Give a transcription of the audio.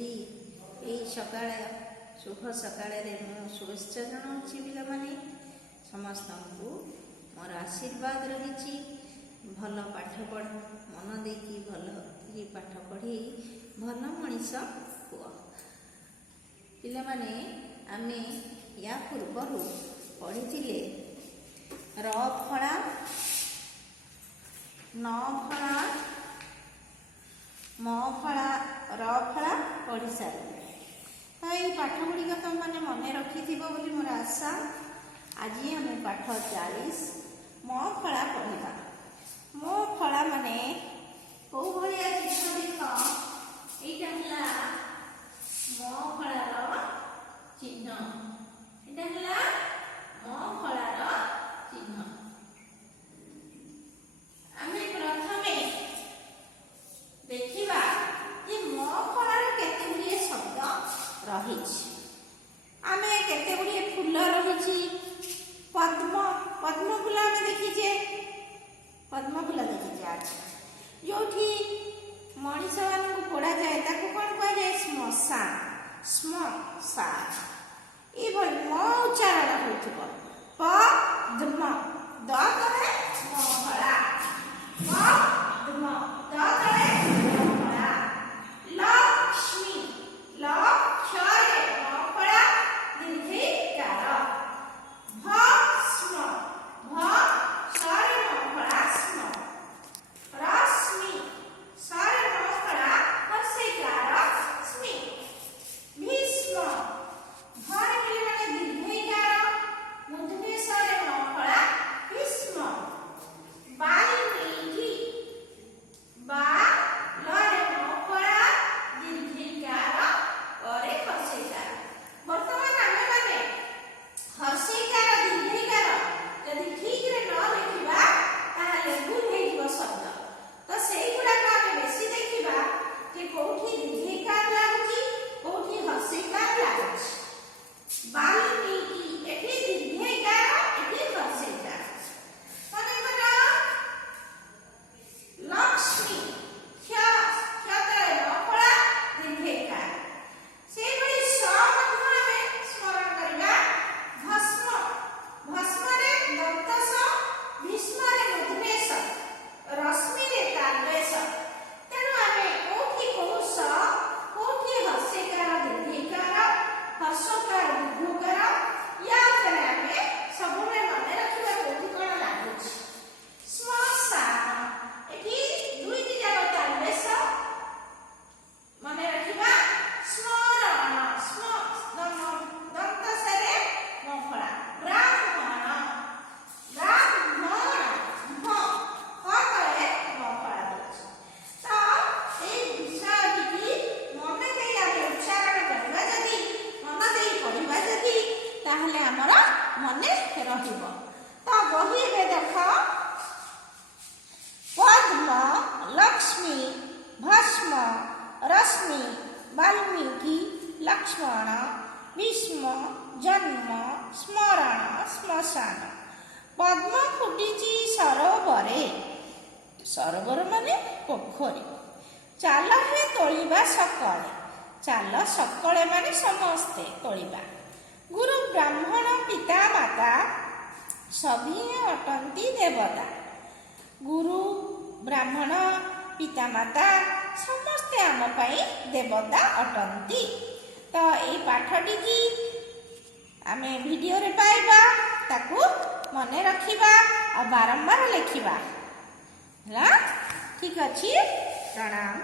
दिदी सकाळ शुभ सकाळ शुभेच्छा जनाऊँ पिलाने समस्त को मोर आशीर्वाद रही भल पाठ पढ़ मन देकी भल पाठ पढ़ी भल मनीष हुआ पिलाने आमे या पूर्व पढ़ी र फला न फला म फला र फला पढ़ी सारे तो ये पाठ गुड़िक तुम मैंने मन रखि मोर आशा। आज आम पाठ 40 म फला पढ़ा। मो फला माने कौ भाया चिन्ह देख यहाँ मो फलार चिन्ह यहाँ मो फलार चिन्ह। आम प्रथमे देखा कि मो फलार केते शब्द रही आम केते गुड़िए फूल रही पद्म पद्म फूल आम देखीचे पद्म फूल देखीचे आज जो मनीष मान पोड़ा जाए ताको कौन कह जाए श्मशान श्मशान ये म उच्चारण हो पद्म द करे फला पद्म द करे फला लक्ष्मी लक्ष्य फला दीर्घकार भस्म भस्म फला रश्मि सर फला हर्षिकार स्मि भीष्म भर के दीर्घकार मुद्दे सर फला भीष्म वाल्मीकि बा लरे फला दीर्घकार करे हर्षिकार। वर्तमान आमे माने हर्षिकार दीर्घकार यदि ठीक रे न लिखिबा ताहले भूल हेइबो शब्द तो सेई गुडा आमे बेसी देखिबा कि कोठी दीर्घकार लागुची कोठी हर्षिकार लागुची। वाल्मीकि एठी दीर्घकार एठी हर्षिकार माने करा लक्ष्मी क्षत्र फला दीर्घकार से बड़ी स्मरण करवा भस्म भस्म रे दंत भीष्म रे मुद्रेश रश्मि रे तालवेश तेणु आमे कोठी कोश कोठी हर्षिकार दीर्घकार हर्षकार दीर्घकार या करे आमे सबने मन रखिबा कोठी कोन लागुची श्मशान एठी दुईटी जागा तालवेश मन रखिबा स्मरण स्म दंत सरे मफला ब्राह्मण ब्राह्मण भ करे मफला दउछ तो ए विषय की मन दे आगे उच्चारण करबा जदी मन दे पढ़िबा जदी ताहले हमर मने रहिबो। तो बही रे देखो पद्म लक्ष्मी भस्म रश्मि वाल्मीकि लक्ष्मण भीष्म जन्म स्मरण श्मशान पद्म फुटिची सरोवरे सरोवर माने पोखरी चाल हे तोलिबा सकले चाल सकले माने समस्ते तोलिबा गुरु ब्राह्मण पिता माता सभी अटंती देवता गुरु ब्राह्मण पिता माता समस्ते आम पाई देवता अटंती। तो ये पाठटी की आमे वीडियो रे पाइबा ताकू मने रखिबा और बारंबार लिखिबा। ठीक अच्छी प्रणाम।